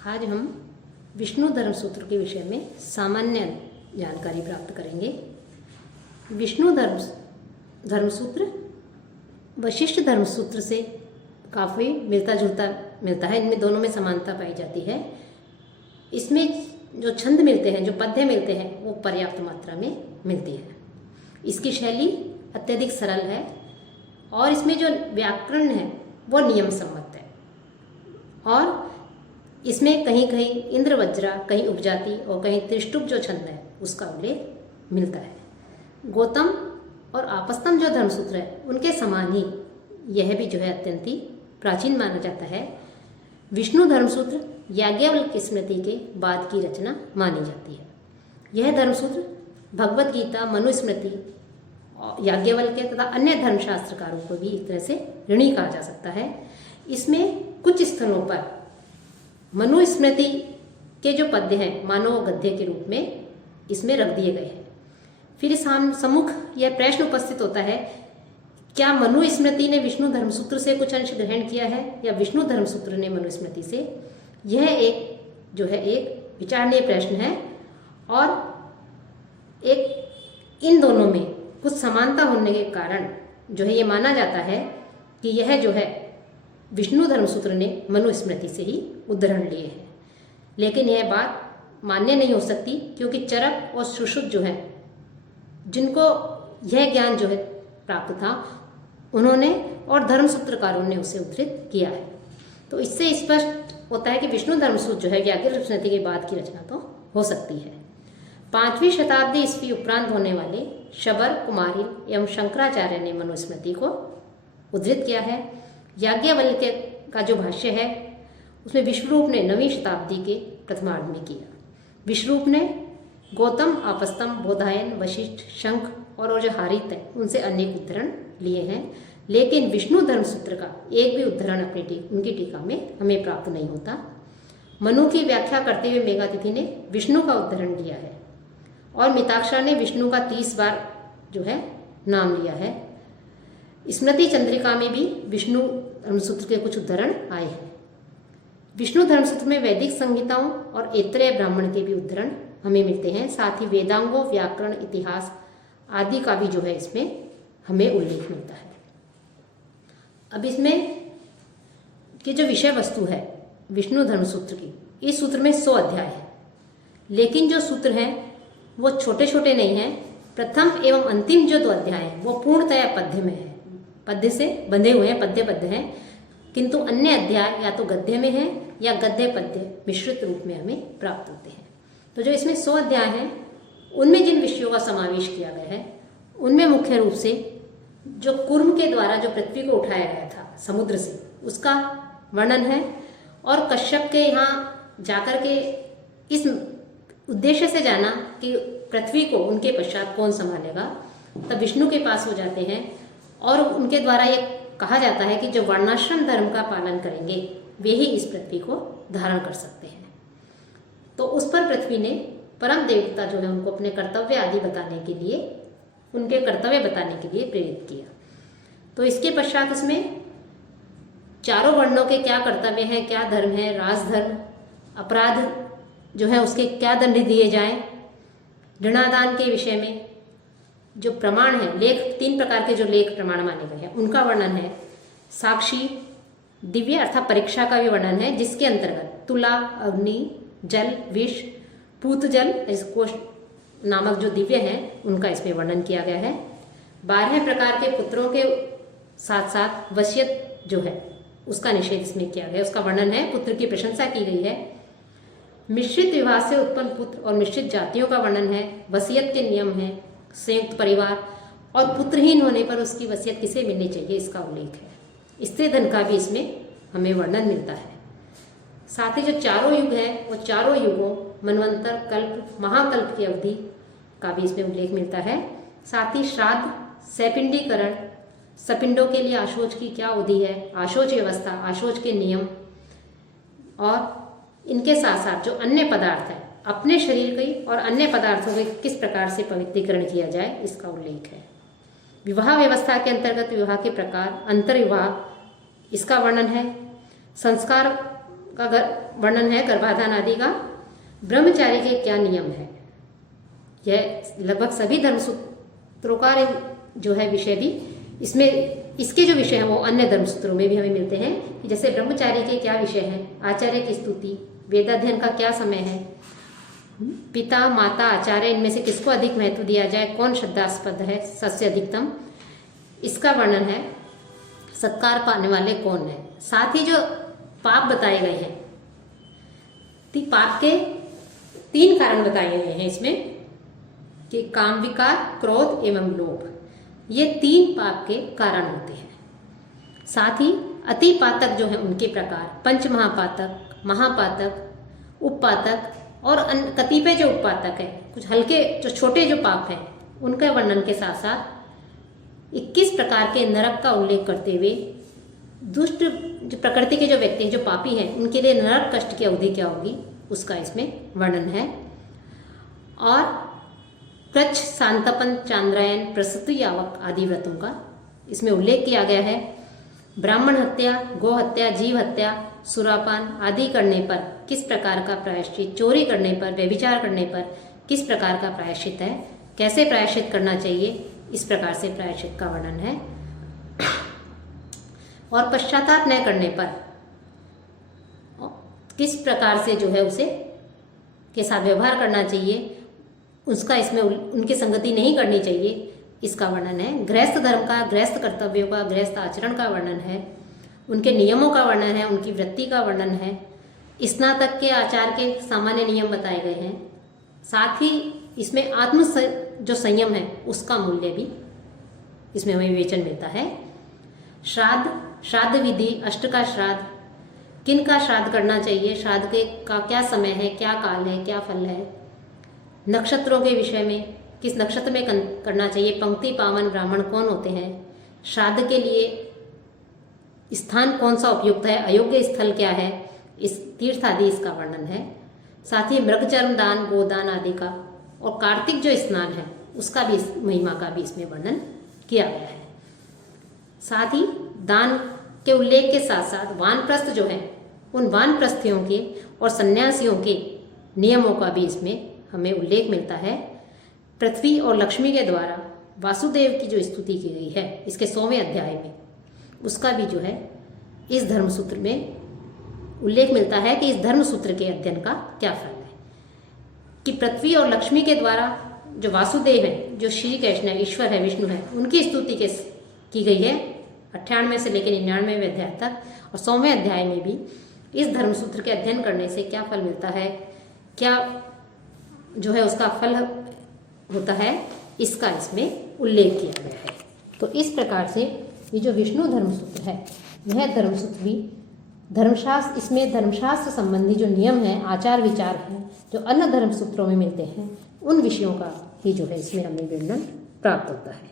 आज हम विष्णु धर्म सूत्र के विषय में सामान्य जानकारी प्राप्त करेंगे। विष्णु धर्म सूत्र वशिष्ठ धर्म सूत्र से काफ़ी मिलता है। इनमें दोनों में समानता पाई जाती है। इसमें जो छंद मिलते हैं, जो पद्य मिलते हैं, वो पर्याप्त मात्रा में मिलती है। इसकी शैली अत्यधिक सरल है और इसमें जो व्याकरण है वो नियम सम्मत है। और इसमें कहीं कहीं इंद्र वज्रा, कहीं उपजाति और कहीं त्रिष्टुप जो छंद है उसका उल्लेख मिलता है। गौतम और आपस्तम जो धर्मसूत्र है उनके समान ही यह भी जो है अत्यंत ही प्राचीन माना जाता है। विष्णु धर्मसूत्र याज्ञवल्क्य की स्मृति के बाद की रचना मानी जाती है। यह धर्मसूत्र भगवद गीता, मनुस्मृति, याज्ञवल्क्य तथा अन्य धर्मशास्त्रकारों को भी एक तरह से ऋणी कहा जा सकता है। इसमें कुछ स्थलों पर मनुस्मृति के जो पद्य हैं मानव गद्य के रूप में इसमें रख दिए गए हैं। फिर इस सम्मुख यह प्रश्न उपस्थित होता है, क्या मनुस्मृति ने विष्णु धर्मसूत्र से कुछ अंश ग्रहण किया है या विष्णु धर्मसूत्र ने मनुस्मृति से? यह एक विचारणीय प्रश्न है और इन दोनों में कुछ समानता होने के कारण जो है ये माना जाता है कि यह जो है विष्णु धर्मसूत्र ने मनुस्मृति से ही उद्धरण लिए हैं। लेकिन यह बात मान्य नहीं हो सकती, क्योंकि चरक और सुश्रुत जो है, जिनको यह ज्ञान जो है प्राप्त था, उन्होंने और धर्मसूत्रकारों ने उसे उद्धृत किया है। तो इससे स्पष्ट होता है कि विष्णु धर्मसूत्र जो है याज्ञवल्क्य स्मृति के बाद की रचना तो हो सकती है। 5वीं शताब्दी ईस्वी उपरांत होने वाले शबर, कुमारिल एवं शंकराचार्य ने मनुस्मृति को उद्धृत किया है। याज्ञवल्क्य का जो भाष्य है उसमें विश्वरूप ने 9वीं शताब्दी के प्रथमार्ध में किया। विश्वरूप ने गौतम, आपस्तम, बोधायन, वशिष्ठ, शंख और जो हारित है उनसे अनेक उद्धरण लिए हैं। लेकिन विष्णु धर्मसूत्र का एक भी उद्धरण उनकी टीका में हमें प्राप्त नहीं होता। मनु की व्याख्या करते हुए मेघातिथि ने विष्णु का उद्धरण लिया है और मिताक्षरा ने विष्णु का 30 बार जो है नाम लिया है। स्मृति चंद्रिका में भी विष्णु धर्मसूत्र के कुछ उद्धरण आए हैं। विष्णु धर्मसूत्र में वैदिक संहिताओं और ऐत्रेय ब्राह्मण के भी उद्धरण हमें मिलते हैं। साथ ही वेदांगों, व्याकरण, इतिहास आदि का भी जो है इसमें हमें उल्लेख मिलता है। अब इसमें की जो विषय वस्तु है विष्णु धर्मसूत्र की, इस सूत्र में 100 अध्याय है। लेकिन जो सूत्र हैं वो छोटे छोटे नहीं हैं। प्रथम एवं अंतिम जो 2 अध्याय हैं वो पूर्णतया पद्य में है, पद्य से बंधे हुए हैं, पद्य हैं। किंतु अन्य अध्याय या तो गद्य में है या गद्य पद्य मिश्रित रूप में हमें प्राप्त होते हैं। तो जो इसमें 100 अध्याय हैं उनमें जिन विषयों का समावेश किया गया है उनमें मुख्य रूप से जो कुर्म के द्वारा जो पृथ्वी को उठाया गया था समुद्र से, उसका वर्णन है। और कश्यप के यहाँ जाकर के इस उद्देश्य से जाना कि पृथ्वी को उनके पश्चात कौन संभालेगा, तब विष्णु के पास हो जाते हैं और उनके द्वारा ये कहा जाता है कि जो वर्णाश्रम धर्म का पालन करेंगे वे ही इस पृथ्वी को धारण कर सकते हैं। तो उस पर पृथ्वी ने परम देवता जो है उनको अपने कर्तव्य आदि बताने के लिए, उनके कर्तव्य बताने के लिए प्रेरित किया। तो इसके पश्चात इसमें चारों वर्णों के क्या कर्तव्य हैं, क्या धर्म है, राजधर्म, अपराध जो है उसके क्या दंड दिए जाएं, ऋणादान के विषय में जो प्रमाण है, लेख 3 प्रकार के जो लेख प्रमाण माने गए हैं उनका वर्णन है। साक्षी, दिव्य अर्थात परीक्षा का भी वर्णन है, जिसके अंतर्गत तुला, अग्नि, जल, विष, पूत जल इसको नामक जो दिव्य हैं उनका इसमें वर्णन किया गया है। 12 प्रकार के पुत्रों के साथ साथ वसीयत जो है उसका निषेध इसमें किया गया, उसका वर्णन है। पुत्र की प्रशंसा की गई है। मिश्रित विवाह से उत्पन्न पुत्र और मिश्रित जातियों का वर्णन है। वसीयत के नियम है, संयुक्त परिवार और पुत्रहीन होने पर उसकी वसीयत किसे मिलनी चाहिए इसका उल्लेख है। स्त्री धन का भी इसमें हमें वर्णन मिलता है। साथ ही जो चारों युग हैं वो चारों युगों, मनवंतर, कल्प, महाकल्प की अवधि का भी इसमें उल्लेख मिलता है। साथ ही श्राद्ध, सैपिंडीकरण, सपिंडों के लिए आशोच की क्या अवधि है, आशोच व्यवस्था, आशोच के नियम और इनके साथ साथ जो अन्य पदार्थ है अपने शरीर के और अन्य पदार्थों के किस प्रकार से पवित्रीकरण किया जाए इसका उल्लेख है। विवाह व्यवस्था के अंतर्गत विवाह के प्रकार, अंतर्विवाह इसका वर्णन है। संस्कार का वर्णन है, गर्भाधान आदि का। ब्रह्मचारी के क्या नियम है, यह लगभग सभी धर्मसूत्रों का जो है विषय भी इसमें, इसके जो विषय हैं वो अन्य धर्मसूत्रों में भी हमें मिलते हैं कि जैसे ब्रह्मचारी के क्या विषय हैं, आचार्य की स्तुति, वेदाध्ययन का क्या समय है, पिता माता आचार्य इनमें से किसको अधिक महत्व दिया जाए, कौन श्रद्धास्पद है, सबसे अधिकतम, इसका वर्णन है। सत्कार पाने वाले कौन है, साथ ही जो पाप बताए गए हैं, पाप के 3 कारण बताए गए हैं इसमें कि काम विकार, क्रोध एवं लोभ, ये 3 पाप के कारण होते हैं। साथ ही अति पातक जो है उनके प्रकार, पंच महापातक, महापातक, उपपातक और कतिपय जो उपपातक है, कुछ हल्के जो छोटे जो पाप हैं उनका वर्णन के साथ साथ 21 प्रकार के नरक का उल्लेख करते हुए दुष्ट जो प्रकृति के जो व्यक्ति हैं, जो पापी हैं, उनके लिए नरक कष्ट की अवधि क्या होगी उसका इसमें वर्णन है। और कृच्छ, शांतपन, चांद्रायन, प्रसूति यावक आदि व्रतों का इसमें उल्लेख किया गया है। ब्राह्मण हत्या, गो हत्या, जीव हत्या, सुरापान आदि करने पर किस प्रकार का प्रायश्चित, चोरी करने पर, व्यभिचार करने पर किस प्रकार का प्रायश्चित है, कैसे प्रायश्चित करना चाहिए, इस प्रकार से प्रायश्चित का वर्णन है। और पश्चाताप न करने पर किस प्रकार से जो है उसे के साथ व्यवहार करना चाहिए, उसका इसमें उनकी संगति नहीं करनी चाहिए, इसका वर्णन है। गृहस्थ धर्म का, गृहस्थ कर्तव्यों का, गृहस्थ आचरण का वर्णन है, उनके नियमों का वर्णन है, उनकी वृत्ति का वर्णन है, स्नातक के आचार के सामान्य नियम बताए गए हैं। साथ ही इसमें जो संयम है उसका मूल्य भी इसमें हमें विवेचन मिलता है। श्राद्ध विधि, अष्ट का श्राद्ध, किन का श्राद्ध करना चाहिए, श्राद्ध के का क्या समय है, क्या काल है, क्या फल है, नक्षत्रों के विषय में किस नक्षत्र में करना चाहिए, पंक्ति पावन ब्राह्मण कौन होते हैं, श्राद्ध के लिए स्थान कौन सा उपयुक्त है, अयोग्य स्थल क्या है, इस तीर्थ आदि इसका वर्णन है। साथ ही मृगचर्म दान, गोदान आदि का और कार्तिक जो स्नान है उसका भी, महिमा का भी इसमें वर्णन किया गया है। साथ ही दान के उल्लेख के साथ साथ वानप्रस्थ जो है उन वानप्रस्थियों के और सन्यासियों के नियमों का भी इसमें हमें उल्लेख मिलता है। पृथ्वी और लक्ष्मी के द्वारा वासुदेव की जो स्तुति की गई है इसके 100वें अध्याय में, उसका भी जो है इस धर्मसूत्र में उल्लेख मिलता है कि इस धर्मसूत्र के अध्ययन का क्या फल है। कि पृथ्वी और लक्ष्मी के द्वारा जो वासुदेव है, जो श्री कृष्ण है, ईश्वर है, विष्णु है, उनकी स्तुति की गई है 98 से लेकर 99वें अध्याय तक। और 100वें अध्याय में भी इस धर्मसूत्र के अध्ययन करने से क्या फल मिलता है, क्या जो है उसका फल होता है, इसका इसमें उल्लेख किया गया है। तो इस प्रकार से ये जो विष्णु धर्मसूत्र है, यह धर्मसूत्र भी धर्मशास्त्र, इसमें धर्मशास्त्र संबंधी जो नियम हैं, आचार विचार हैं, जो अन्य धर्मसूत्रों में मिलते हैं, उन विषयों का ही जो है इसमें हमें वर्णन प्राप्त होता है।